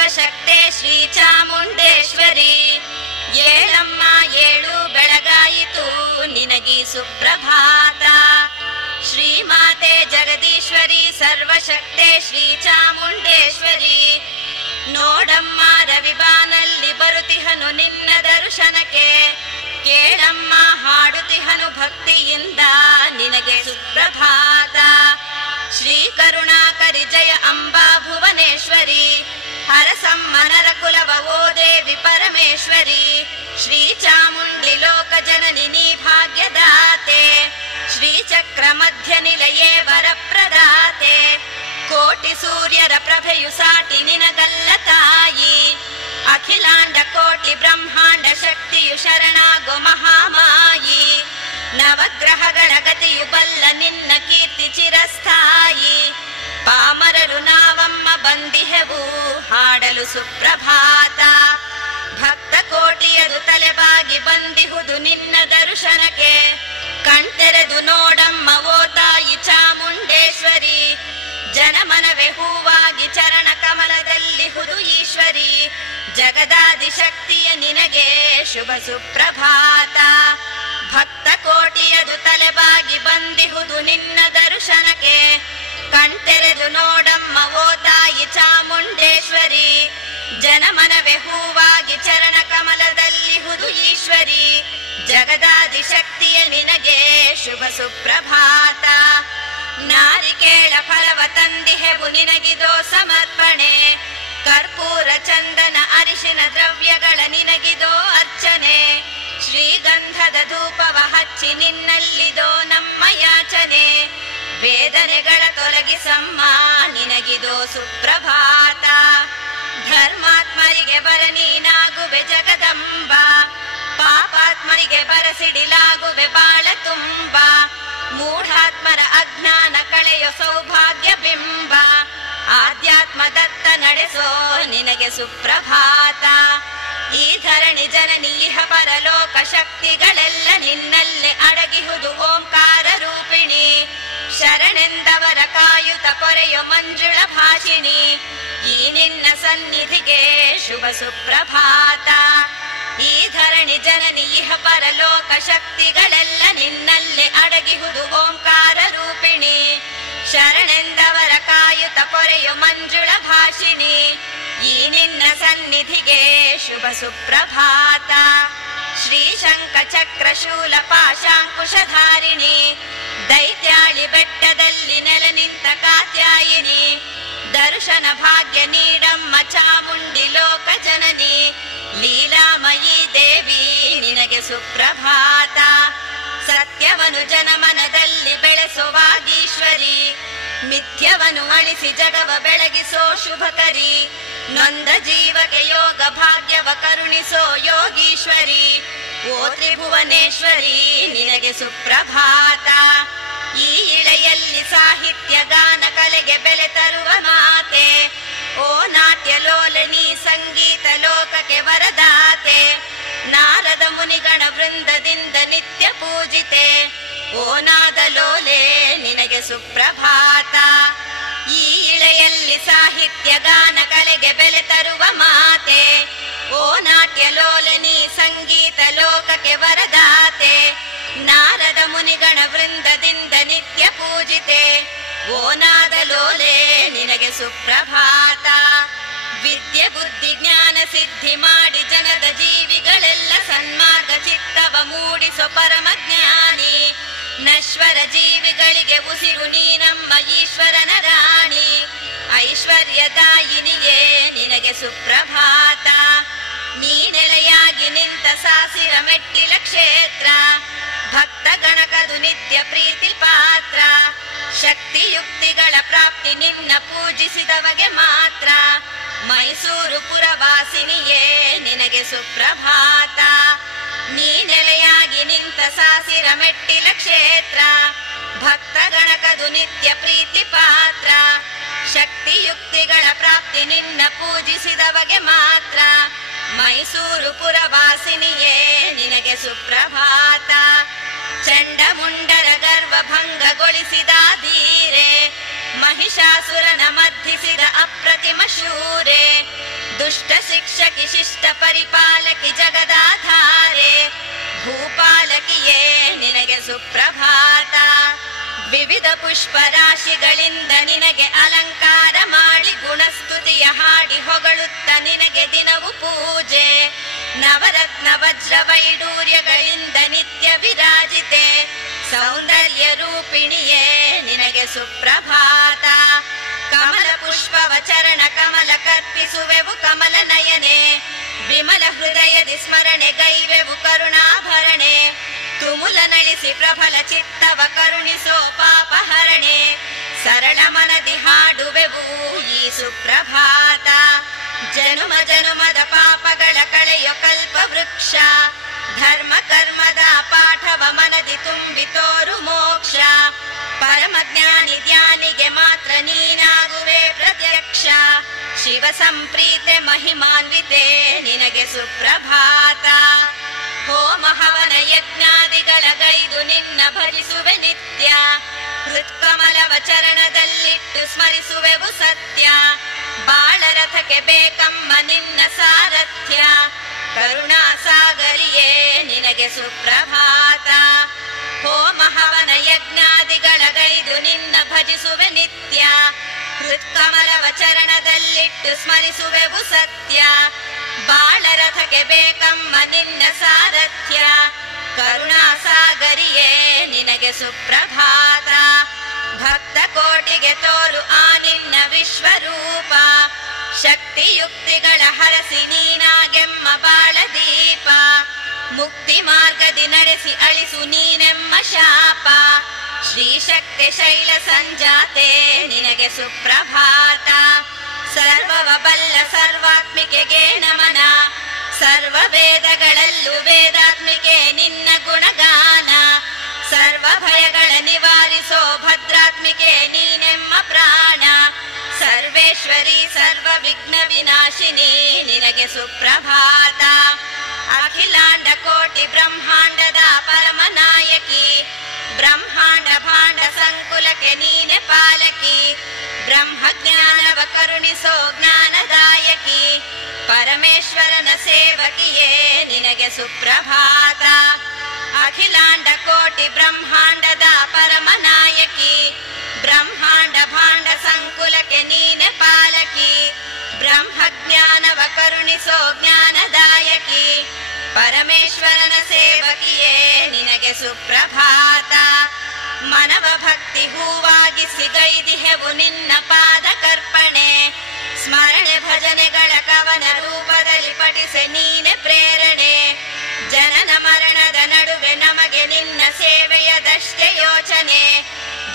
ಸರ್ವಶಕ್ತೆ ಶ್ರೀ ಚಾಮುಂಡೇಶ್ವರಿ. ಏಳಮ್ಮ ಏಳು ಬೆಳಗಾಯಿತು ನಿನಗಿ ಸುಪ್ರಭಾತ. ಶ್ರೀಮಾತೆ ಜಗದೀಶ್ವರಿ ಸರ್ವಶಕ್ತೆ ಶ್ರೀ ಚಾಮುಂಡೇಶ್ವರಿ. ನೋಡಮ್ಮ ರವಿಬಾನಲ್ಲಿ ಬರುತಿಹನು ನಿನ್ನ ದರ್ಶನಕ್ಕೆ. ಕೇಳಮ್ಮ ಹಾಡುತಿಹನು ಭಕ್ತಿಯಿಂದ ನಿನಗೆ ಸುಪ್ರಭಾತ. ಶ್ರೀ ಕರುಣಾಕರಿ ಜಯ ಅಂಬಾ ಭುವನೇಶ್ವರಿ. ಹರಸಮ್ಮ ನರಕುಲವ ಓ ದೇವಿ ಪರಮೇಶ್ವರಿ. ಶ್ರೀ ಚಾಮುಂಡಿ ಲೋಕ ಜನನಿ ನೀ ಭಾಗ್ಯದಾತೆ. ಶ್ರೀ ಚಕ್ರ ಮಧ್ಯ ನಿಲಯೇ ವರಪ್ರದಾತೆ. ಕೋಟಿ ಸೂರ್ಯರ ಪ್ರಭೆಯು ಸಾಟಿ ನಿನಗಲ್ಲ ತಾಯಿ. ಅಖಿಲಾಂಡ ಕೋಟಿ ಬ್ರಹ್ಮಾಂಡ ಶಕ್ತಿಯು ಶರಣಾಗೋ ಮಹಾಮಾಯಿ. ನವಗ್ರಹಗಳ ಗತಿಯು ಬಲ್ಲ ನಿನ್ನ ಕೀರ್ತಿ ಚಿರಸ್ಥಾಯಿ. ಪಾಮರರು ನಾವಮ್ಮ ಬಂದಿಹೆವು ಹಾಡಲು ಸುಪ್ರಭಾತ. ಭಕ್ತ ಕೋಟಿಯದು ತಲೆಬಾಗಿ ಬಂದಿಹುದು ನಿನ್ನ ದರ್ಶನಕ್ಕೆ. ಕಣ್ತೆರೆದು ನೋಡಮ್ಮ ಓ ತಾಯಿ ಚಾಮುಂಡೇಶ್ವರಿ. ಜನಮನವೇ ಹೂವಾಗಿ ಚರಣ ಕಮಲದಲ್ಲಿ ಹುದು ಈಶ್ವರಿ. ಜಗದಾದಿ ಶಕ್ತಿಯ ನಿನಗೆ ಶುಭ ಸುಪ್ರಭಾತ. ಭಕ್ತ ಕೋಟಿಯದು ತಲೆಬಾಗಿ ಬಂದಿಹುದು ನಿನ್ನ ದರ್ಶನಕ್ಕೆ. ಕಣ್ತೆರೆದು ನೋಡಮ್ಮ ಓ ತಾಯಿ ಚಾಮುಂಡೇಶ್ವರಿ. ಜನಮನವೇ ಹೂವಾಗಿ ಚರಣ ಕಮಲದಲ್ಲಿ ಹುದು ಈಶ್ವರಿ. ಜಗದಾದಿ ಶಕ್ತಿಯ ನಿನಗೆ ಶುಭ ಸುಪ್ರಭಾತ. ನಾರಿಕೇಳ ಫಲವ ತಂದಿಹೆವು ನಿನಗಿದೋ ಸಮರ್ಪಣೆ. ಕರ್ಪೂರ ಚಂದನ ಅರಿಶಿನ ದ್ರವ್ಯಗಳ ನಿನಗಿದೋ ಅರ್ಚನೆ. ಶ್ರೀಗಂಧದ ಧೂಪವ ಹಚ್ಚಿ ನಿನ್ನಲ್ಲಿದೋ ನಮ್ಮ ಯಾಚನೆ. ವೇದನೆಗಳ ತೊಲಗಿಸಮ್ಮ ನಿನಗಿದೋ ಸುಪ್ರಭಾತ. ಧರ್ಮಾತ್ಮರಿಗೆ ಬರ ನೀನಾಗುವೆ ಜಗದಂಬ. ಪಾಪಾತ್ಮರಿಗೆ ಬರಸಿಡಿಲಾಗುವೆ ಬಾಳ ತುಂಬ. ಮೂಢಾತ್ಮರ ಅಜ್ಞಾನ ಕಳೆಯೋ ಸೌಭಾಗ್ಯ ಬಿಂಬ. ಆಧ್ಯಾತ್ಮ ದತ್ತ ನಡೆಸೋ ನಿನಗೆ ಸುಪ್ರಭಾತ. ಈ ಧರಣಿ ಜನನಿ ಇಹ ಪರಲೋಕ ಶಕ್ತಿಗಳೆಲ್ಲ ನಿನ್ನಲ್ಲೇ ಅಡಗಿಹುದು ಓಂಕಾರ ರೂಪಿಣಿ. ಶರಣೆಂದವರ ಕಾಯುತ ಪೊರೆಯೋ ಮಂಜುಳ ಭಾಷಿಣಿ. ಈ ನಿನ್ನ ಸನ್ನಿಧಿಗೆ ಶುಭ ಸುಪ್ರಭಾತ. ಈ ಧರಣಿ ಜನನಿ ಇಹ ಪರಲೋಕ ಶಕ್ತಿಗಳೆಲ್ಲ ನಿನ್ನಲ್ಲೇ ಅಡಗಿಹುದು ಓಂಕಾರ ರೂಪಿಣಿ. ಶರಣೆಂದವರ ಕಾಯುತ ಪೊರೆಯು ಮಂಜುಳ ಭಾಷಿಣಿ. ಈ ನಿನ್ನ ಸನ್ನಿಧಿಗೆ ಶುಭ ಸುಪ್ರಭಾತ. ಶ್ರೀ ಶಂಖ ಚಕ್ರ ಶೂಲ ಪಾಶಾಂಕುಶಧಾರಿಣಿ. ದೈತ್ಯಾಳಿ ಬೆಟ್ಟದಲ್ಲಿ ನೆಲ ನಿಂತ ಕಾತ್ಯಾಯಿನಿ. ದರ್ಶನ ಭಾಗ್ಯ ನೀಡಮ್ಮ ಚಾಮುಂಡಿ ಲೋಕ ಜನನಿ. ಲೀಲಾಮಯೀ ದೇವಿ ನಿನಗೆ ಸುಪ್ರಭಾತ. ಸತ್ಯವನು ಜನಮನದಲ್ಲಿ ಬೆಳೆಸುವಾಗೀಶ್ವರಿ. ಮಿಥ್ಯವನು ಅಳಿಸಿ ಜಗವ ಬೆಳಗಿಸೋ ಶುಭಕರಿ. ನೊಂದ ಜೀವಗೆ ಯೋಗ ಭಾಗ್ಯವ ಕರುಣಿಸೋ ಯೋಗೀಶ್ವರಿ. ಓ ತ್ರಿಭುವನೇಶ್ವರಿ ನಿನಗೆ ಸುಪ್ರಭಾತ. ಈ ಇಳೆಯಲ್ಲಿ ಸಾಹಿತ್ಯ ಗಾನ ಕಲೆಗೆ ಬೆಲೆ ತರುವ ಮಾತೆ. ಓ ನಾಟ್ಯ ಲೋಲನಿ ಸಂಗೀತ ಲೋಕಕ್ಕೆ ವರದಾತೆ. ನಾರದ ಮುನಿಗಣ ವೃಂದದಿಂದ ನಿತ್ಯ ಪೂಜಿತೆ. ಓ ನಾದ ಲೋಲೆ ನಿನಗೆ ಸುಪ್ರಭಾತ. ಈ ಇಳೆಯಲ್ಲಿ ಸಾಹಿತ್ಯ ಗಾನ ಕಲೆಗೆ ಬೆಲೆ ತರುವ ಮಾತೆ. ಓ ನಾಟ್ಯ ಲೋಲನಿ ಸಂಗೀತ ಲೋಕಕ್ಕೆ ವರದಾತೆ. ನಾರದ ಮುನಿಗಣ ವೃಂದದಿಂದ ನಿತ್ಯ ಪೂಜಿತೆ. ಓ ನಾದ ಲೋಲೆ ನಿನಗೆ ಸುಪ್ರಭಾತ. ವಿದ್ಯೆ ಬುದ್ಧಿ ಜ್ಞಾನ ಸಿದ್ಧಿ ಮಾಡಿ ಜನದ ಜೀವಿಗಳೆಲ್ಲ ಸನ್ಮಾರ್ಗ ಚಿತ್ತವ ಮೂಡಿಸೋ ಪರಮ ಜ್ಞಾನಿ. ನಶ್ವರ ಜೀವಿಗಳಿಗೆ ಉಸಿರು ನೀನಮ್ಮ ಈಶ್ವರನ ರಾಣಿ. ಐಶ್ವರ್ಯದಾಯಿನಿಯೇ ನಿನಗೆ ಸುಪ್ರಭಾತ. ನೀ ನೆಲೆಯಾಗಿ ನಿಂತ ಸಾಸಿರ ಮೆಟ್ಟಿಲ ಕ್ಷೇತ್ರ. ಭಕ್ತ ಗಣಕದು ನಿತ್ಯ ಪ್ರೀತಿ ಪಾತ್ರ. ಶಕ್ತಿಯುಕ್ತಿಗಳ ಪ್ರಾಪ್ತಿ ನಿನ್ನ ಪೂಜಿಸಿದವಗೆ ಮಾತ್ರ. ಮೈಸೂರು ಪುರವಾಸಿನಿಯೇ ನಿನಗೆ ಸುಪ್ರಭಾತ. ನೀ ನೆಲೆಯಾಗಿ ನಿಂತ ಸಾಸಿರ ಮೆಟ್ಟಿಲ ಕ್ಷೇತ್ರ. ಭಕ್ತ ಗಣಕದು ನಿತ್ಯ ಪ್ರೀತಿ ಪಾತ್ರ. ಶಕ್ತಿಯುಕ್ತಿಗಳ ಪ್ರಾಪ್ತಿ ನಿನ್ನ ಪೂಜಿಸಿದವಗೆ ಮಾತ್ರ. ಮೈಸೂರು ಪುರವಾಸಿನಿಯೇ ನಿನಗೆ ಸುಪ್ರಭಾತ. ಚಂಡಮುಂಡರ ಗರ್ವ ಭಂಗಗೊಳಿಸಿದ ಧೀರೆ. ಮಹಿಷಾಸುರನ ಮರ್ಧಿಸಿದ ಅಪ್ರತಿಮ ಶೂರೆ. ದುಷ್ಟ ಶಿಕ್ಷಕಿ ಶಿಷ್ಟ ಪರಿಪಾಲಕಿ ಜಗದಾಧಾರೆ ಭೂಪಾಲಕಿಯೇ ನಿನಗೆ ಸುಪ್ರಭಾತ. ವಿವಿಧ ಪುಷ್ಪರಾಶಿಗಳಿಂದ ನಿನಗೆ ಅಲಂಕಾರ ಮಾಡಿ ಗುಣಸ್ತುತಿಯ ಹಾಡಿ ಹೊಗಳುತ್ತ ನಿನಗೆ ದಿನವು ಪೂಜೆ. ನವರತ್ನ ವಜ್ರ ವೈಡೂರ್ಯಗಳಿಂದ ನಿತ್ಯ ವಿರಾಜಿತೆ ಸೌಂದರ್ಯ ರೂಪಿಣಿಯೇ ನಿನಗೆ ಸುಪ್ರಭಾತ. ಕಮಲ ಪುಷ್ಪವ ಚರಣ ಕಮಲ ಕರ್ಪಿಸುವೆವು ಕಮಲ ನಯನೆ. ವಿಮಲ ಹೃದಯದಿ ಸ್ಮರಣೆ ಗೈವೆವು ಕರುಣಾಭರಣೆ. ತುಮುಲ ನಳಿಸಿ ಪ್ರಬಲ ಚಿತ್ತವ ಕರುಣಿಸೋ ಪಾಪಹರಣೆ. ಸರಳ ಮನದಿ ಹಾಡುವೆವು ಈ ಸುಪ್ರಭಾತ. ಜನುಮ ಜನುಮದ ಪಾಪಗಳ ಕಳೆಯೋ ಕಲ್ಪ ವೃಕ್ಷ. ಧರ್ಮ ಕರ್ಮದ ಪಾಠವ ಮನದಿ ತುಂಬಿ ತೋರು ಮೋಕ್ಷ. ಪರಮಜ್ಞಾನಿ ಧ್ಯಾನಿಗೆ ಮಾತ್ರ ನೀನಾಗುವೆ ಪ್ರತ್ಯಕ್ಷ. ಶಿವ ಸಂಪ್ರೀತೆ ಮಹಿಮಾನ್ವಿತೆ ನಿನಗೆ ಸುಪ್ರಭಾತ. ಹೋಮ ಹವನ ಯಜ್ಞಾದಿಗಳ ಗೈದು ನಿನ್ನ ಭಜಿಸುವೆ ನಿತ್ಯ. ಹೃತ್ಕಮಲವ ಚರಣದಲ್ಲಿಟ್ಟು ಸ್ಮರಿಸುವೆವು ಸತ್ಯ. ಬಾಳರಥಕ್ಕೆ ಬೇಕಮ್ಮ ನಿನ್ನ ಸಾರಥ್ಯ. ಕರುಣಾ ಸಾಗರಿಯೇ ನಿನಗೆ ಸುಪ್ರಭಾತ. ಹೋಮ ಹವನ ಯಜ್ಞಾದಿಗಳ ಗೈದು ನಿನ್ನ ಭಜಿಸುವೆ ನಿತ್ಯ. ಹೃತ್ಕಮಲವ ಚರಣದಲ್ಲಿಟ್ಟು ಸ್ಮರಿಸುವೆವು ಸತ್ಯ. ಬಾಳರಥಕ್ಕೆ ಬೇಕಮ್ಮ ನಿನ್ನ ಸಾರಥ್ಯ. ಕರುಣಾ ಸಾಗರಿಯೇ ನಿನಗೆ ಸುಪ್ರಭಾತ. ಭಕ್ತ ಕೋಟಿಗೆ ತೋರು ಆ ನಿನ್ನ ವಿಶ್ವರೂಪ. ಶಕ್ತಿಯುಕ್ತಿಗಳ ಹರಸಿ ನೀನಾಗೆಮ್ಮ ಬಾಳ ದೀಪ. ಮುಕ್ತಿ ಮಾರ್ಗದಿ ನಡೆಸಿ ಅಳಿಸು ನೀನೆಮ್ಮ ಶಾಪ. ಶ್ರೀಶಕ್ತಿ ಶೈಲ ಸಂಜಾತೆ ನಿನಗೆ ಸುಪ್ರಭಾತ. ಸರ್ವವ ಬಲ್ಲ ಸರ್ವಾತ್ಮಿಕೆಗೆ ನಮನ. ಸರ್ವ ವೇದಗಳಲ್ಲೂ ವೇದಾತ್ಮಿಕೆ ನಿನ್ನ ಗುಣಗಾನ. ಸರ್ವ ಭಯಗಳ ನಿವಾರಿಸೋ ಭದ್ರಾತ್ಮಿಕೆ ನೀನೆಮ್ಮ ಪ್ರಾಣ. ಸರ್ವೇಶ್ವರಿ ಸರ್ವ ವಿಘ್ನ ವಿನಾಶಿನಿ ನಿನಗೆ ಸುಪ್ರಭಾತ. ಅಖಿಲಾಂಡ ಕೋಟಿ ಬ್ರಹ್ಮಾಂಡದ ಪರಮನಾಯಕಿ. ಬ್ರಹ್ಮಾಂಡ ಭಾಂಡ ಸಂಕುಲಕ್ಕೆ ನೀನೆ ಪಾಲಕಿ. ಬ್ರಹ್ಮ ಜ್ಞಾನವ ಕರುಣಿಸೋ ಜ್ಞಾನದಾಯಕಿ. ಪರಮೇಶ್ವರನ ಸೇವಕಿಯೇ ನಿನಗೆ ಸುಪ್ರಭಾತ. ಅಖಿಲಾಂಡ ಕೋಟಿ ಬ್ರಹ್ಮಾಂಡದ ಪರಮನಾಯಕಿ. ಬ್ರಹ್ಮಾಂಡ ಭಾಂಡ ಸಂಕುಲಕ್ಕೆ ನೀನೆ ಪಾಲಕಿ. ಬ್ರಹ್ಮ ಜ್ಞಾನವ ಕರುಣಿಸೋ ಜ್ಞಾನದಾಯಕಿ. ಪರಮೇಶ್ವರನ ಸೇವಕಿಯೇ ನಿನಗೆ ಸುಪ್ರಭಾತ. ಮನವ ಭಕ್ತಿ ಹೂವಾಗಿಸಿ ಗೈದಿಹೆವು ನಿನ್ನ ಪಾದ ಕರ್ಪಣೆ. ಸ್ಮರಣೆ ಭಜನೆಗಳ ಕವನ ರೂಪದಲ್ಲಿ ಪಠಿಸೆ ನೀನೆ ಪ್ರೇರಣೆ. ಜನನ ಮರಣದ ನಡುವೆ ನಮಗೆ ನಿನ್ನ ಸೇವೆಯದಷ್ಟೇ ಯೋಚನೆ.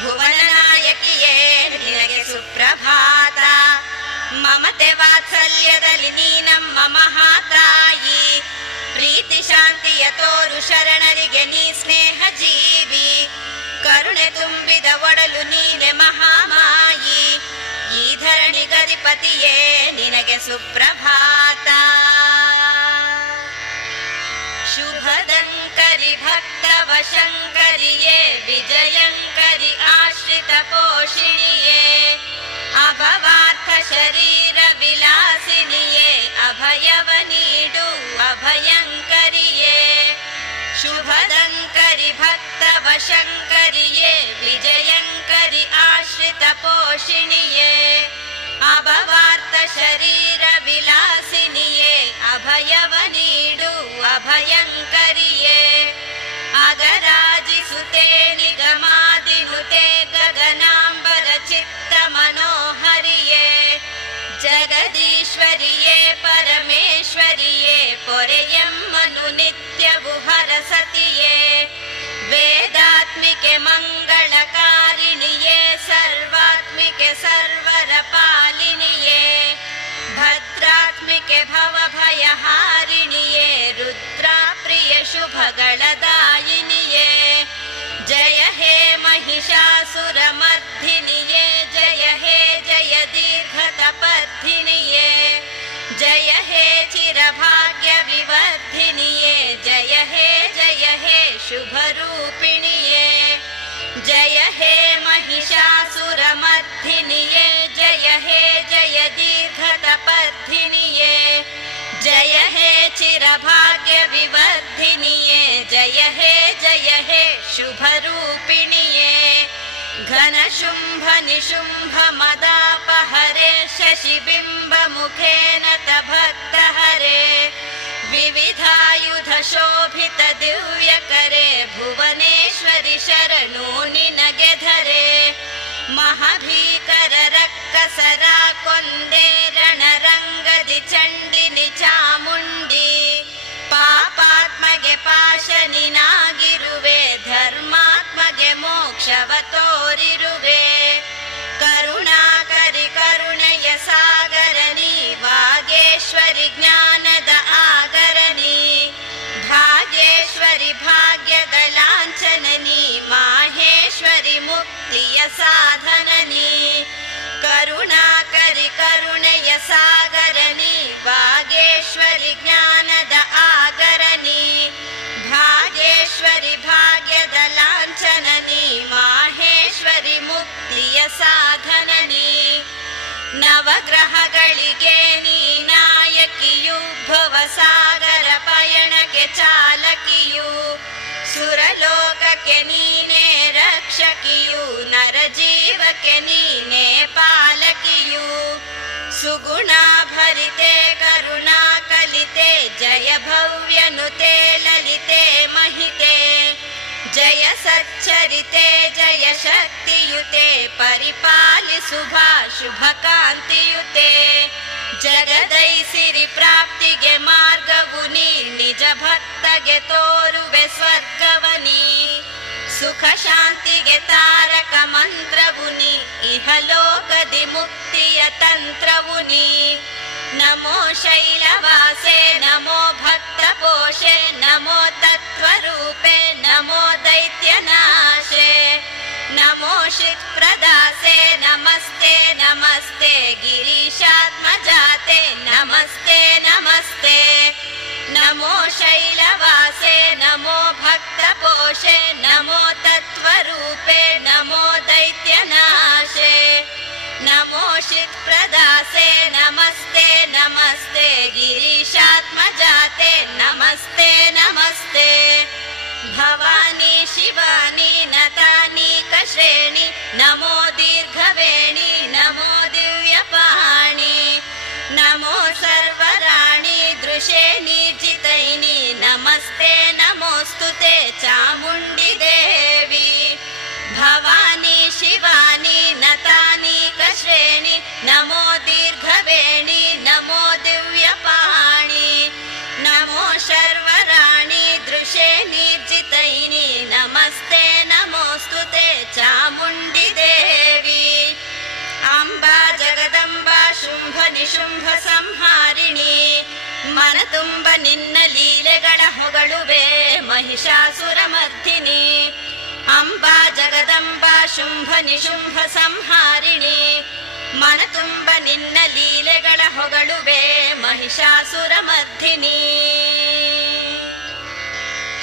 ಭುವನ ನಾಯಕಿಯೇ ನಿನಗೆ ಸುಪ್ರಭಾತ. ಮಮತೆ ವಾತ್ಸಲ್ಯದಲ್ಲಿ ನೀ ನಮ್ಮ ಮಹಾತಾಯಿ. ಪ್ರೀತಿ ಶಾಂತಿಯ ತೋರು ಶರಣರಿಗೆ ನೀ ಸ್ನೇಹ ಜೀವಿ. ಕರುಣೆ ತುಂಬಿದ ಒಡಲು ನೀನೆ ಮಹಾಮಾಯಿ. ಈ ಧರಣಿ ಗದಿಪತಿಯೇ ನಿನಗೆ ಸುಪ್ರಭಾತ. ಶುಭದಂಕರಿ ಭಕ್ತವ ಶಂಕರಿಯೇ ವಿಜಯಂಕರಿ ಆಶ್ರಿತ ಪೋಷಿಣಿಯೇ. ಅಭವಾರ್ಥ ಶರೀರ ವಿಲಾಸಿನಿಯೇ ಅಭಯವ ನೀಡು ಅಭಯಂಕರಿಯೇ. ಶುಭದಂಕರಿ ಭಕ್ತವ ಶಂಕರಿಯೇ ವಿಜಯಂಕರಿ ಆಶ್ರಿತ ಪೋಷಿಣಿಯೇ. ಅಭವಾರ್ಥ ಶರೀರ ವಿಲಾಸಿನಿಯೇ ಅಭಯವ ನೀಡು ಅಭಯಂಕರಿಯೇ. ಅಗರಾಜಿಸುತ್ತೆ ನಿಗಮಾದಿನುತೆ ಗಗನಾಂಬರ ಚಿತ್ತ ಮನೋಹರಿಯೇ. ಜಗದೀಶ್ವರಿಯೇ ಪರಮೇಶ್ವರಿಯೇ ಪೊರೆಯಮ್ಮನು ನಿತ್ಯವು ಹರಸತಿಯೇ. ವೇದಾತ್ಮಿಕೆ ಮಂಗಳಕಾರಿಣಿಯೇ ಸರ್ವಾತ್ಮಿಕೆ ಸರ್ವರ ಪಾಲಿನಿಯೇ. ಭದ್ರಾತ್ಮಿಕೆ ಭವಭಯಹಾರಿಣಿಯೇ ರುದ್ರಾ ಪ್ರಿಯ ಶುಭಗಳದಾಯಿನಿಯೇ. ಜಯ ಹೇ महिषासुरमर्दिनिये जय हे जय दीर्घतपर्धिनिये जय हे चिरभाग्यविवर्धिनिये जय हे शुभरूपिणिये जय हे महिषासुरमर्दिनिये जय दीर्घतपर्धिनिये जय हे चिरभाग्यविवर्धिनिये जय हे शुभरूपिणिये घनशुम्भनिशुम्भमदापहरे शशिबिम्बमुखेन तभक्तहरे विविधायुधशोभितदिव्यकरे भुवनेश्वरि शरणो निनगे धरे महाभीकररक्कसरा ಕೊಂದೆ ರಣರಂಗದಿ ಚಂಡಿನಿ ಚಾಮುಂಡಿ ಪಾಪಾತ್ಮಗೆ ಪಾಶನಿನಾಗಿರುವೆ ಧರ್ಮಾತ್ಮಗೆ ಮೋಕ್ಷವ ತೋರಿರುವೆ ಕರುಣಾಕರಿ ಕರುಣೆಯ ಸಾಗರನಿ ವಾಗೇಶ್ವರಿ ಜ್ಞಾನದ ಆಗರನಿ ಭಾಗ್ಯೇಶ್ವರಿ ಭಾಗ್ಯಗಳಾಂಚನನಿ ಮಾಹೇಶ್ವರಿ ಮುಕ್ತಿಯ ಸಾಧನನಿ ಕರುಣಾಕರಿ ಕರುಣೆಯ ಸಾಗರನಿ ಭಾಗ್ಯೇಶ್ವರಿ ಜ್ಞಾನದ ಆಗರನಿ ಭಾಗ್ಯೇಶ್ವರಿ ಭಾಗ್ಯದ ಲಾಂಛನನಿ ಮಾಹೇಶ್ವರಿ ಮುಕ್ತಿಯ ಸಾಧನನಿ ನವಗ್ರಹಗಳಿಗೆ ನೀ ನಾಯಕಿಯು ಭವಸಾಗರ ಪಯಣಕ್ಕೆ ಚಾಲಕಿಯು ಸುರಲೋಕಕ್ಕೆ ನೀನೇ ರಕ್ಷಕಿಯು ನರಜೀವಕ್ಕೆ ನೀನೇ ಪಾಲಕಿಯು ಸುಗುಣಾಭರಿತೆ ಕರುಣಾ ಕಲಿತೆ ಜಯ ಭವ್ಯನುತೆ ಲಲಿತೆ ಮಹಿತೆ ಜಯ ಸಚ್ಚರಿತೆ ಜಯ ಶಕ್ತಿಯುತೆ ಪರಿಪಾಲಿಸುಭ ಶುಭ ಕಾಂತಿಯುತೆ ಜಗದೈಸಿರಿ ಪ್ರಾಪ್ತಿಗೆ ಮಾರ್ಗವು ನೀ ನಿಜ ಭಕ್ತಗೆ ತೋರುವೆ ಸ್ವರ್ಗವನಿ ಸುಖ ಶಾಂತಿಗೆ ತಾರಕ ಮಂತ್ರವು ನೀ ಇಹಲೋಕದಿ ಮುಕ್ತಿಯ ತಂತ್ರವು ನೀ ನಮೋ ಶೈಲವಾಸೆ ನಮೋ ಭಕ್ತ ಪೋಷೆ ನಮೋ ತತ್ವರೂಪೆ ನಮೋ ದೈತ್ಯನಾಶೆ ನಮೋ ಶಿತ್ಪ್ರದಾಸೆ ನಮಸ್ತೆ ನಮಸ್ತೆ ಗಿರೀಶಾತ್ಮಜಾತೆ ನಮಸ್ತೆ ನಮಸ್ತೆ ನಮೋ ಶೈಲವಾಸೆ ನಮೋ ಭಕ್ತ ಪೋಷೆ ನಮೋ ತತ್ವರೂಪೆ ನಮೋ ದೈತ್ಯನಾಶೆ ನಮೋ ಶಿತ್ಪ್ರದಾಸೆ ನಮಸ್ತೆ ನಮಸ್ತೆ ಗಿರೀಶಾತ್ಮಜಾತೆ ನಮಸ್ತೆ ನಮಸ್ತೆ ಭವಾನಿ ಶಿವಾನಿ ನತಾನೀಕ ಶ್ರೇಣಿ ನಮೋ ದೀರ್ಘವೇಣಿ ನಮೋ ದಿವ್ಯಪಾಣಿ ನಮೋ ಸರ್ವರಾಣಿ ದೃಶೇ ನಿರ್ಜಿತೈನಿ ನಮಸ್ತೆ ನಮೋಸ್ತುತೆ ಚಾಮುಂಡಿ ದೇವಿ ಭವಾನಿ ಶಿವಾನಿ ನತಾನೀಕ ಶ್ರೇಣಿ ನಮೋ ದೀರ್ಘವೇಣಿ ನಮೋ ದಿವ್ಯಪಾಣಿ ನಮೋ ಶರ್ವರಾಣಿ ದೃಶೇ ನಿರ್ಜಿತೈನಿ ನಮಸ್ತೆ ನಮೋಸ್ತುತೆ ಚಾಮುಂಡಿ ದೇವಿ ಅಂಬಾ ಜಗದಂಬಾ ಶುಂಭ ನಿಶುಂಭ ಸಂಹಾರಿಣಿ ಮನ ತುಂಬ ನಿನ್ನ ಲೀಲೆಗಳ ಹೊಗಳುವೆ ಮಹಿಷಾಸುರ ಮರ್ದಿನಿ ಅಂಬಾ ಜಗದಂಬಾ ಶುಂಭ ನಿಶುಂಭ ಸಂಹಾರಿಣಿ ಮನ ತುಂಬ ನಿನ್ನ ಲೀಲೆಗಳ ಹೊಗಳುವೆ ಮಹಿಷಾಸುರ ಮರ್ದಿನಿ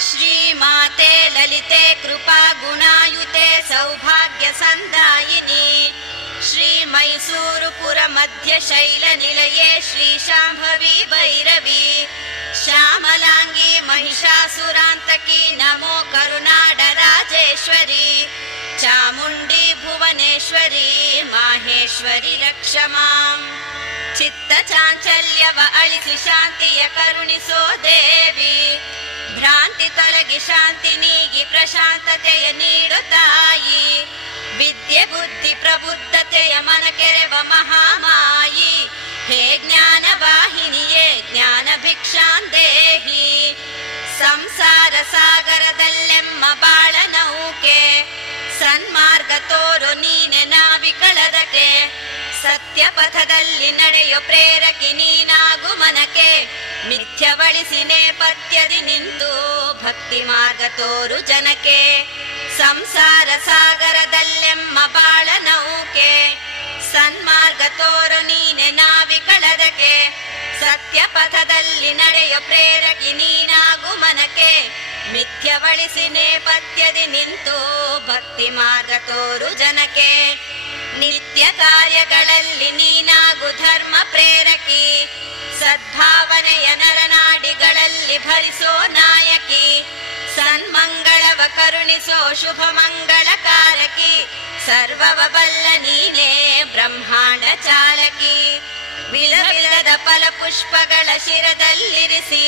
ಶ್ರೀಮಾತೆ ಲಲಿತೆ ಕೃಪಾ ಗುಣಾಯುತೆ ಸೌಭಾಗ್ಯ ಸಂದಾಯಿನಿ ಶ್ರೀ ಮೈಸೂರುಪುರ ಮಧ್ಯ ಶೈಲ ನಿಲಯೇ ಶ್ರೀ ಶಾಂಭವಿ ಭೈರವಿ ಶ್ಯಾಮಲಾಂಗಿ ಮಹಿಷಾಸುರಾಂತಕಿ ನಮೋ ಕರುನಾಡ ರಾಜೇಶ್ವರಿ ಚಾಮುಂಡಿ ಭುವನೇಶ್ವರಿ ಮಾಹೇಶ್ವರಿ ರಕ್ಷಮಾಂ ಚಿತ್ತ ಚಾಂಚಲ್ಯವ ಅಳಿಸಿ ಶಾಂತಿಯ ಕರುಣಿಸೋ ದೇವಿ ಭ್ರಾಂತಿ ತೊಲಗಿ ಶಾಂತಿ ನೀಗಿ ಪ್ರಶಾಂತತೆಯ ನೀಡು ತಾಯಿ ವಿದ್ಯೆ ಬುದ್ಧಿ ಪ್ರಬುದ್ಧತೆಯ ಮನ ಕೆರೆವ ಮಹಾಮಾಯಿ ಹೇ ಜ್ಞಾನ ವಾಹಿನಿಯೇ ಜ್ಞಾನ ಭಿಕ್ಷಾಂದೇಹಿ ಸಂಸಾರ ಸಾಗರದಲ್ಲೆಮ್ಮ ಬಾಳ ನೌಕೆ ಸನ್ಮಾರ್ಗ ತೋರು ನೀನೆ ನಾವಿಕಳದಕ್ಕೆ ಸತ್ಯ ಪಥದಲ್ಲಿ ನಡೆಯೋ ಪ್ರೇರಕಿ ನೀನಾಗು ಮನಕ್ಕೆ ಮಿಥ್ಯವಳಿಸಿ ನೇಪಥ್ಯದಿ ನಿಂತು ಭಕ್ತಿ ಮಾರ್ಗ ತೋರು ಜನಕ್ಕೆ ಸಂಸಾರ ಸಾಗರದಲ್ಲೆಮ್ಮ ಬಾಳ ನೌಕೆ ಸನ್ಮಾರ್ಗ ತೋರು ನೀನೆ ನಾವಿಕಳದಕ್ಕೆ ಸತ್ಯ ಪಥದಲ್ಲಿ ನಡೆಯೋ ಪ್ರೇರಕಿ ನೀನಾಗು ಮನಕ್ಕೆ ಮಿಥ್ಯವಳಿಸಿ ನೇಪಥ್ಯದಿ ನಿಂತು ಭಕ್ತಿ ಮಾರ್ಗ ತೋರು ಜನಕ್ಕೆ ನಿತ್ಯ ಕಾರ್ಯಗಳಲ್ಲಿ ನೀನಾಗು ಧರ್ಮ ಪ್ರೇರಕಿ ಸದ್ಭಾವನೆಯ ನರನಾಡಿಗಳಲ್ಲಿ ಭರಿಸೋ ನಾಯಕಿ, ಸನ್ಮಂಗಳವ ಕರುಣಿಸೋ ಶುಭ ಮಂಗಳಕಾರಕಿ, ಸರ್ವವ ಬಲ್ಲ ನೀನೇ ಬ್ರಹ್ಮಾಂಡ ಚಾಲಕಿ. ವಿಧ ವಿಧದ ಫಲಪುಷ್ಪಗಳ ಶಿರದಲ್ಲಿರಿಸಿ,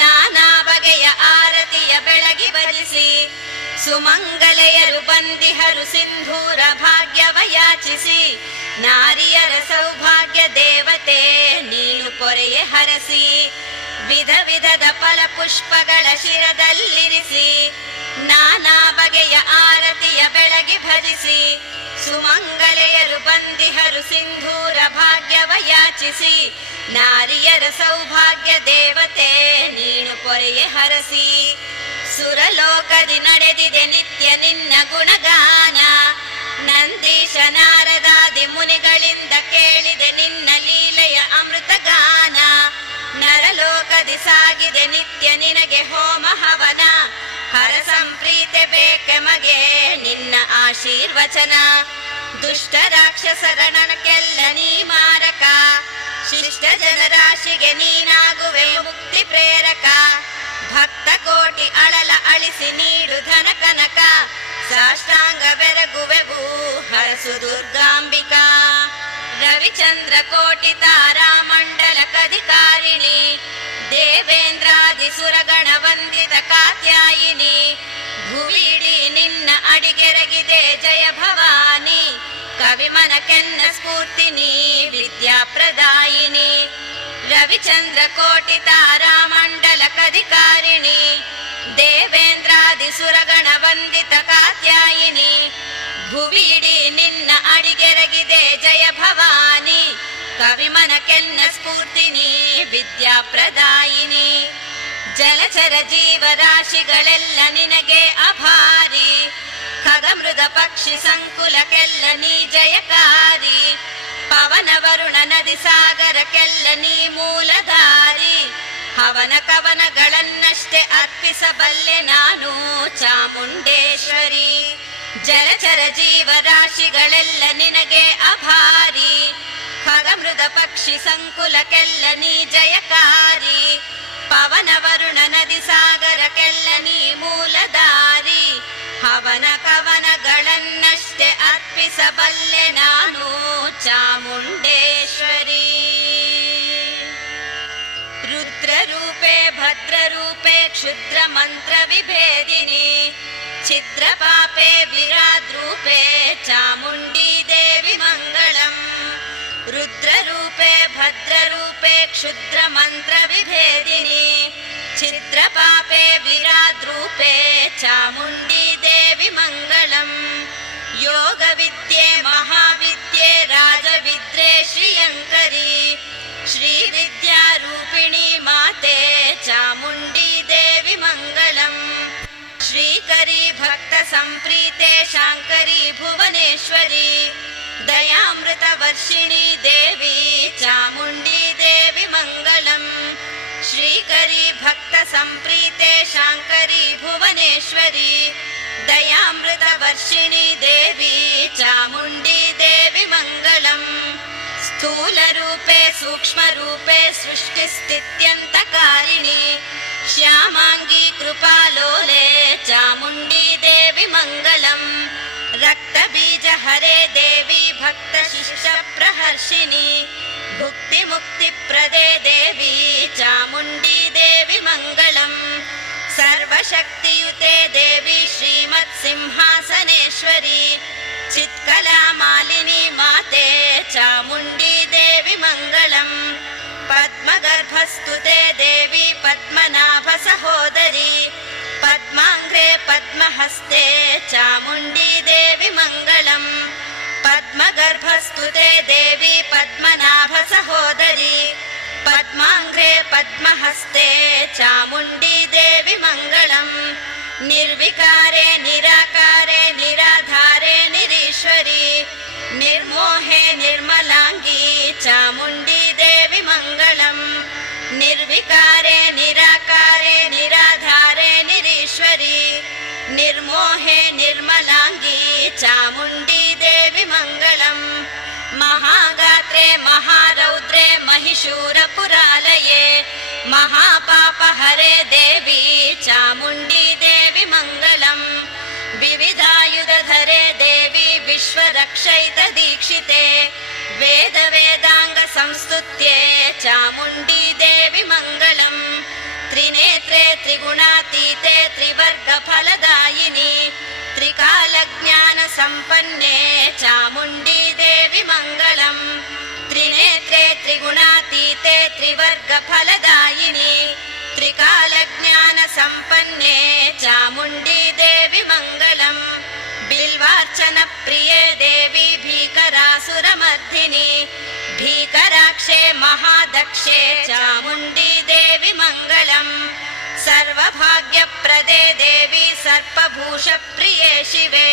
ನಾನಾ ಬಗೆಯ ಆರತಿಯ ಬೆಳಗಿ ಭಜಿಸಿ, ಸುಮಂಗಲೆಯರು ಬಂದಿಹರು ಸಿಂಧೂರ ಭಾಗ್ಯವ ಯಾಚಿಸಿ, ನಾರಿಯರ ಸೌಭಾಗ್ಯ ದೇವತೆ ನೀನು ಪೊರೆಯೆ ಹರಸಿ. ವಿಧ ವಿಧದ ಫಲಪುಷ್ಪಗಳ ಶಿರದಲ್ಲಿರಿಸಿ, ನಾನಾ ಬಗೆಯ ಆರತಿಯ ಬೆಳಗಿ ಭಜಿಸಿ, ಸುಮಂಗಲೆಯರು ಬಂದಿಹರು ಸಿಂಧೂರ ಭಾಗ್ಯವ ಯಾಚಿಸಿ, ನಾರಿಯರ ಸೌಭಾಗ್ಯ ದೇವತೆ ನೀನು ಪೊರೆಯೆ ಹರಸಿ. ಸುರಲೋಕದಿ ನಡೆದಿದೆ ನಿತ್ಯ ನಿನ್ನ ಗುಣಗಾನ, ನಂದೀಶ ನಾರದಾದಿ ಮುನಿಗಳಿಂದ ಕೇಳಿದೆ ನಿನ್ನ ಲೀಲೆಯ ಅಮೃತಗಾನ. ನರಲೋಕದಿ ಸಾಗಿದೆ ನಿತ್ಯ ನಿನಗೆ ಹೋಮ ಹವನ, ಹರ ಸಂಪ್ರೀತೆ ಬೇಕೆಮಗೆ ನಿನ್ನ ಆಶೀರ್ವಚನ. ದುಷ್ಟ ರಾಕ್ಷಸರ ನನಕೆಲ್ಲ ನೀ ಮಾರಕ, ಶಿಷ್ಟ ಜನರಾಶಿಗೆ ನೀನಾಗುವೆ ಮುಕ್ತಿ ಪ್ರೇರಕ. ಭಕ್ತ ಕೋಟಿ ಅಳಲ ಅಳಿಸಿ ನೀಡು ಧನ ಕನಕ, ಸಾಷ್ಟಾಂಗ ಬೆರಗುವೆವು ಹರಸು ದುರ್ಗಾಂಬಿಕಾ. ರವಿಚಂದ್ರ ಕೋಟಿ ತಾರಾ ಮಂಡಲ ಕಧಿಕಾರಿಣಿ, ದೇವೇಂದ್ರಾದಿ ಸುರಗಣ ವಂದಿತ ಕಾತ್ಯಾಯಿನಿ. ಭುವಿಡಿ ನಿನ್ನ ಅಡಿಗೆರಗಿದೆ ಜಯ ಭವಾನಿ, ಕವಿಮನಕೆನ್ನ ಸ್ಫೂರ್ತಿನಿ ವಿದ್ಯಾ ಪ್ರದಾಯಿನಿ. ರವಿಚಂದ್ರ ಕೋಟಿ ತಾರಾ ಮಂಡಲ ಕಧಿಕಾರಿಣಿ, ದೇವೇಂದ್ರಾದಿ ಸುರಗಣ ವಂದಿತ ಕಾತ್ಯಾಯಿನಿ. ಭುವಿಡಿ ನಿನ್ನ ಅಡಿಗೆರಗಿದೆ ಜಯ ಭವಾನಿ, ಕವಿಮನಕೆನ್ನ ಸ್ಫೂರ್ತಿನಿ ವಿದ್ಯಾ ಪ್ರದಾಯಿನಿ. ಜಲಚರ ಜೀವರಾಶಿಗಳೆಲ್ಲ ನಿನಗೆ ಅಭಾರಿ, ಖಗಮೃದ ಪಕ್ಷಿ ಸಂಕುಲಕ್ಕೆಲ್ಲ ನೀ ಜಯಕಾರಿ. ಪವನ ವರುಣ ನದಿ ಸಾಗರಕ್ಕೆಲ್ಲ ನೀ ಮೂಲಧಾರಿ, ಹವನ ಕವನಗಳನ್ನಷ್ಟೇ ಅರ್ಪಿಸಬಲ್ಲೆ ನಾನು ಚಾಮುಂಡೇಶ್ವರಿ. ಜಲಚರ ಜೀವರಾಶಿಗಳೆಲ್ಲ ನಿನಗೆ ಅಭಾರಿ, ಖಗಮೃದ ಪಕ್ಷಿ ಸಂಕುಲಕ್ಕೆಲ್ಲ ನೀ ಜಯಕಾರಿ. ಪವನ ವರುಣ ನದಿ ಸಾಗರಕ್ಕೆಲ್ಲ ನೀ ಮೂಲಧಾರಿ, ಹವನ ಕವನಗಳನ್ನಷ್ಟೇ ಅರ್ಪಿಸಬಲ್ಲೆ ನಾನು ಚಾಮುಂಡೇಶ್ವರಿ. ರುದ್ರರೂಪೆ ಭದ್ರರೂಪೆ ಕ್ಷುದ್ರ ಮಂತ್ರ ವಿಭೇದಿನಿ, ಚಿತ್ರ ಪಾಪೆ ವಿರಾದ್ರೂಪೆ ಚಾಮುಂಡಿ ದೇವಿ ಮಂಗಳಂ. ರುದ್ರರೂಪೆ ಭದ್ರರೂಪೆ ಕ್ಷುದ್ರ ಮಂತ್ರ ವಿಭೇದಿನಿ, ಚಿತ್ರ ಪಾಪೆ ವಿರಾದ್ರೂಪೆ ಚಾಮುಂಡಿ ದೇವಿ ಮಂಗಳಂ. ಯೋಗ ವಿದ್ಯೆ ಮಹಾವಿದ್ಯೆ ರಾಜವಿದ್ಯೆ ಶ್ರೀಯಂಕರಿ, ಶ್ರೀ ವಿದ್ಯಾರೂಪಿಣಿ ಮಾತೆ ಚಾಮುಂಡಿ ದೇವಿ ಮಂಗಳಂ. ಶ್ರೀಕರಿ ಭಕ್ತ ಸಂಪ್ರೀತೆ ಶಾಂಕರಿ ಭುವನೇಶ್ವರಿ, ದಯಾಮೃತ ವರ್ಷಿಣಿ ದೇವಿ ಚಾಮುಂಡಿ ದೇವಿ ಮಂಗಳಂ. ಶ್ರೀಕರಿ ಭಕ್ತ ಸಂಪ್ರೀತೆ ಶಾಂಕರಿ ಭುವನೇಶ್ವರಿ, ದಯಾಮೃತ ವರ್ಷಿಣಿ ದೇವಿ ಚಾಮುಂಡಿ ದೇವಿ ಮಂಗಳಂ. ಸ್ಥೂಲ ರೂಪೆ ಸೂಕ್ಷ್ಮ ರೂಪೆ ಸೃಷ್ಟಿ ಸ್ಥಿತ್ಯಂತಕಾರಿಣಿ, ಶ್ಯಾಮಾಂಗಿ ಕೃಪಾಲೋಲೆ ಚಾಮುಂಡಿ ದೇವಿ ಮಂಗಳಂ. ರಕ್ತ ಬೀಜ ಹರೆ ದೇವಿ ಭಕ್ತ ಶಿಷ್ಟ ಪ್ರಹರ್ಷಿಣಿ, ಭುಕ್ತಿ ಮುಕ್ತಿ ಪ್ರದೇ ದೇವಿ ಚಾಮುಂಡಿ ದೇವಿ ಮಂಗಳಂ. ಸರ್ವಶಕ್ತಿಯುತೆ ದೇವಿ ಶ್ರೀಮತ್ ಸಿಂಹಾಸನೇಶ್ವರಿ, ಚಿತ್ಕಲಾ ಮಾಲಿನಿ ಮಾತೆ ಚಾಮುಂಡಿ ದೇವಿ ಮಂಗಳಂ. ಪದ್ಮಗರ್ಭಸ್ತುತೆ ದೇವಿ ಪದ್ಮನಾಭ ಸಹೋದರಿ, ಪದ್ಮಾಂಗ್ರೆ ಪದ್ಮಹಸ್ತೆ ಚಾಮುಂಡಿ ದೇವಿ ಮಂಗಳಂ. ಪದ್ಮಗರ್ಭಸ್ತುತೆ ದೇವಿ ಪದ್ಮನಾಭ ಸಹೋದರಿ, ಪದ್ಮಾಂಗ್ರೆ ಪದ್ಮಹಸ್ತೆ ಚಾಮುಂಡಿ ದೇವಿ ಮಂಗಳಂ. ನಿರ್ವಿಕಾರೆ ನಿರಾಕಾರೆ ನಿರಾಧಾರೆ ನಿರೀಶ್ವರಿ, ನಿರ್ಮೋಹೆ ನಿರ್ಮಲಾಂಗಿ ಚಾಮುಂಡಿ ದೇವಿ ಮಂಗಳಂ. ನಿರ್ವಿಕಾರೆ ನಿರಾಕಾರೆ ನಿರಾಧಾರೆ ನಿರೀಶ್ವರಿ, ನಿರ್ಮೋಹೆ ನಿರ್ಮಲಾಂಗಿ ಚಾಮುಂಡಿ ದೇವಿ ಮಂಗಳಂ. ಮಹಾಗಾತ್ರೆ ಮಹಾರೌದ್ರೆ ಮಹಿಷ शूरपुरालये महापापहरे देवी चामुण्डी देवी मङ्गलम् विविधायुधधरे देवी विश्वरक्षैतदीक्षिते वेद वेदांग संस्तुत्ये चामुण्डी देवी मङ्गलम् त्रिनेत्रे त्रिगुणातीते त्रिवर्गफलदायिनी त्रिकालज्ञानसम्पन्ने चामुण्डी देवी मङ्गलम् त्रिनेत्रे त्रिगुणातीते त्रिवर्गफलदायिनी त्रिकालज्ञानसम्पन्ने चामुण्डी देवी मङ्गलम् बिल्वार्चनप्रिये देवी भीकरासुरमर्दिनी भीकराक्षे महादक्षे चामुण्डी देवी मङ्गलम् सर्वभाग्यप्रदे देवी सर्पभूषप्रिये शिवे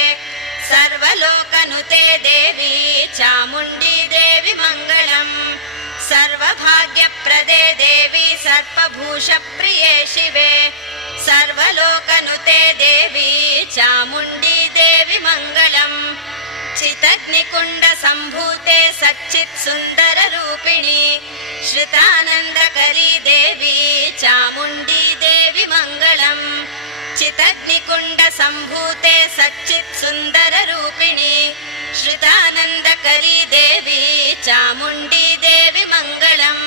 सर्वलोकनुते देवी चामुण्डी देवी मङ्गलम् सर्वभाग्यप्रदे देवी सर्पभूषप्रिये शिवे सर्वलोकनुते देवी चामुण्डी देवी मङ्गलम् चितग्निकुण्ड सम्भूते सच्चित् सुन्दर रूपिणी श्रितानन्दकरी देवी चामुण्डी देवी मङ्गलम् चितग्निकुण्ड सम्भूते सच्चित् सुन्दर रूपिणी श्रितानन्दकरी देवी चामुण्डी देवी मङ्गलम्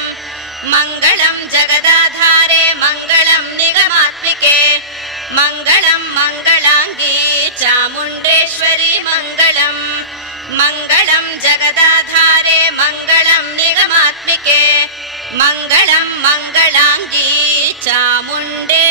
मङ्गलम् जगदाधारे मङ्गलम् निगमात्मिके मङ्गलम् मङ्गलाङ्गी चामुण्डेश्वरी मङ्गलम् मङ्गलम् जगदाधारे मङ्गलम् निगमात्मिके मङ्गलम् मङ्गलाङ्गी चामुण्डे